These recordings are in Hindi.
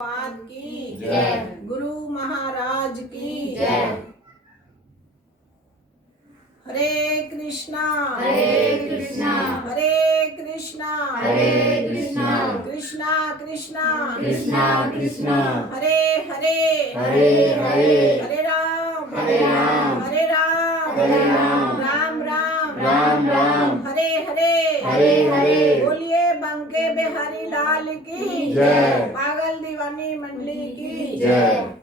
पाद की जय। गुरु महाराज की जय। हरे कृष्णा हरे कृष्णा हरे कृष्णा हरे कृष्णा कृष्णा कृष्णा कृष्णा कृष्णा हरे हरे हरे हरे हरे राम हरे राम हरे राम हरे राम राम राम राम राम हरे हरे हरे हरे बोलिए बंके बिहारी लाल की जय। पागल दीवानी मंडली की जय।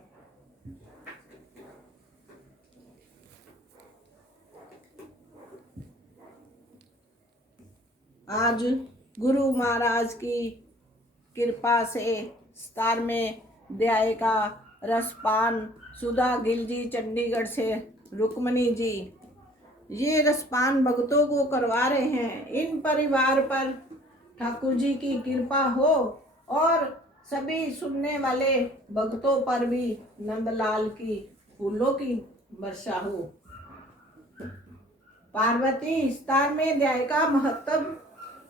आज गुरु महाराज की कृपा से 17वें अध्याय का रसपान सुधा गिल जी चंडीगढ़ से रुक्मणी जी ये रसपान भक्तों को करवा रहे हैं। इन परिवार पर ठाकुर जी की कृपा हो और सभी सुनने वाले भक्तों पर भी नंदलाल की फूलों की वर्षा हो। पार्वती 17वें अध्याय का महत्व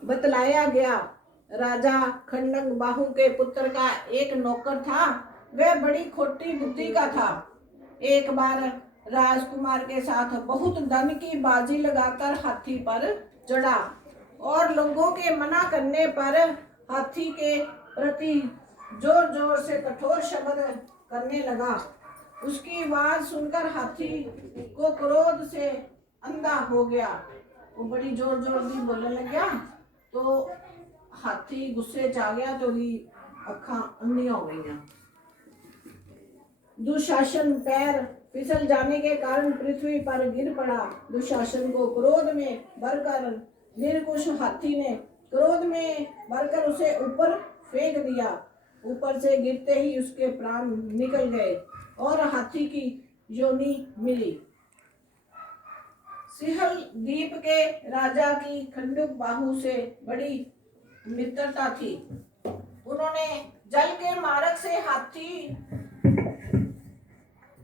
बतलाया गया। राजा खंडक बाहु के पुत्र का एक नौकर था। वह बड़ी खोटी बुद्धि का था। एक बार राजकुमार के साथ बहुत धन की बाजी लगाकर हाथी पर चढ़ा और लोगों के मना करने पर हाथी के प्रति जोर जोर से कठोर शब्द करने लगा। उसकी आवाज सुनकर हाथी को क्रोध से अंधा हो गया। वो बड़ी जोर जोर से बोलने लग गया तो हाथी गुस्से च आ गया तो भी अखा अंधी हो गई। दुशासन पैर फिसल जाने के कारण पृथ्वी पर गिर पड़ा। दुशासन को क्रोध में भरकर निरकुश हाथी ने क्रोध में भरकर उसे ऊपर फेंक दिया। ऊपर से गिरते ही उसके प्राण निकल गए और हाथी की योनि मिली। सिहल द्वीप के राजा की खंडुक बाहु से बड़ी मित्रता थी। उन्होंने जल के मार्ग से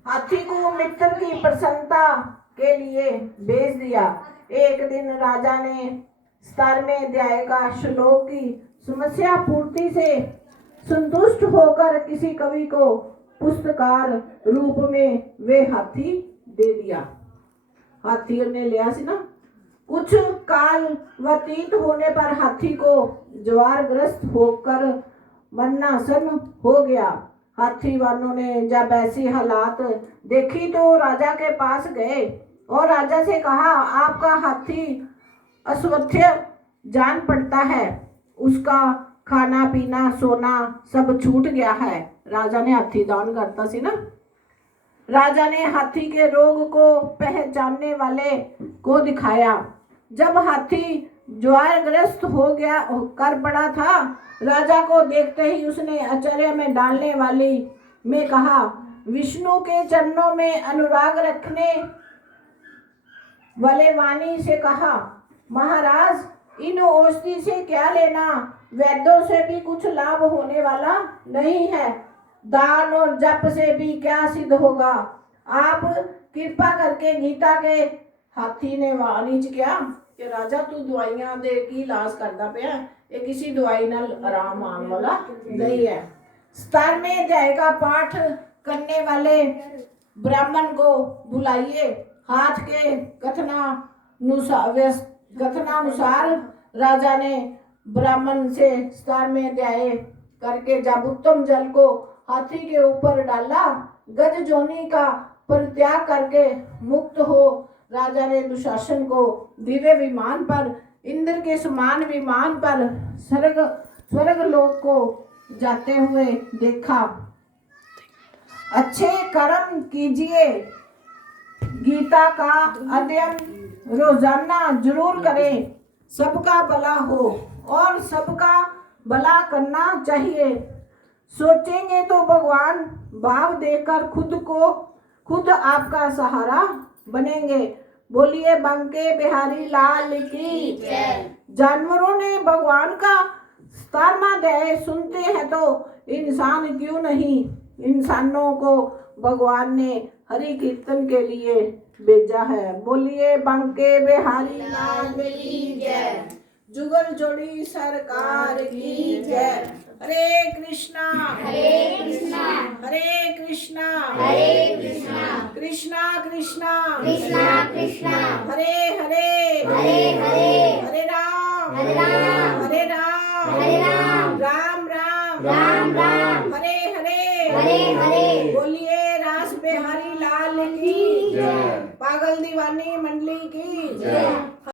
हाथी को मित्र की प्रसन्नता के लिए भेज दिया। एक दिन राजा ने 17वें अध्याय का श्लोक की समस्या पूर्ति से संतुष्ट होकर किसी कवि को पुस्तकार रूप में वे हाथी दे दिया। हाथी ने लिया सी ना। कुछ काल व्यतीत होने पर हाथी को ज्वारग्रस्त होकर मरणासन हो गया। हाथी वालों ने जब ऐसी हालात देखी तो राजा के पास गए और राजा से कहा, आपका हाथी अस्वस्थ जान पड़ता है। उसका खाना पीना सोना सब छूट गया है। राजा ने हाथी दान करता सी ना। राजा ने हाथी के रोग को पहचानने वाले को दिखाया। जब हाथी ज्वारग्रस्त हो गया कर पड़ा था, राजा को देखते ही उसने आश्चर्य में डालने वाली में कहा, विष्णु के चरणों में अनुराग रखने वाले वाणी से कहा, महाराज इन औषधि से क्या लेना, वैद्यों से भी कुछ लाभ होने वाला नहीं है। दान और जप से भी क्या सिद्ध होगा। आप कृपा करके गीता के हाथी ने वाणी किया कि राजा तू दवाइयां दे की इलाज करता पिया, ये किसी दवाई नाल आराम आने वाला नहीं है। 17वें अध्याय का पाठ करने वाले ब्राह्मण को बुलाइए। हाथ के कथनानुसार राजा ने ब्राह्मण से 17वें अध्याय करके जब उत्तम जल को हाथी के ऊपर डाला, गज जोनी का परित्याग करके मुक्त हो राजा ने दुशासन को दिव्य विमान पर इंद्र के समान विमान पर स्वर्ग लोक को जाते हुए देखा। अच्छे कर्म कीजिए, गीता का अध्ययन रोजाना जरूर करें, सबका भला हो और सबका भला करना चाहिए। सोचेंगे तो भगवान भाव देकर खुद आपका सहारा बनेंगे। बोलिए बंके बिहारी लाल की जय। जानवरों ने भगवान का 17वां अध्याय सुनते हैं तो इंसान क्यों नहीं। इंसानों को भगवान ने हरि कीर्तन के लिए भेजा है। बोलिए बंके बिहारी लाल की जय। जुगल जोड़ी सरकार की जय। हरे कृष्णा हरे कृष्णा हरे कृष्णा हरे कृष्णा कृष्णा कृष्णा कृष्णा कृष्णा हरे हरे हरे हरे हरे राम हरे राम हरे राम हरे राम राम राम राम राम हरे हरे हरे हरे बोलिए रास बिहारी लाल की जय। पागल दीवानी मंडली की जय।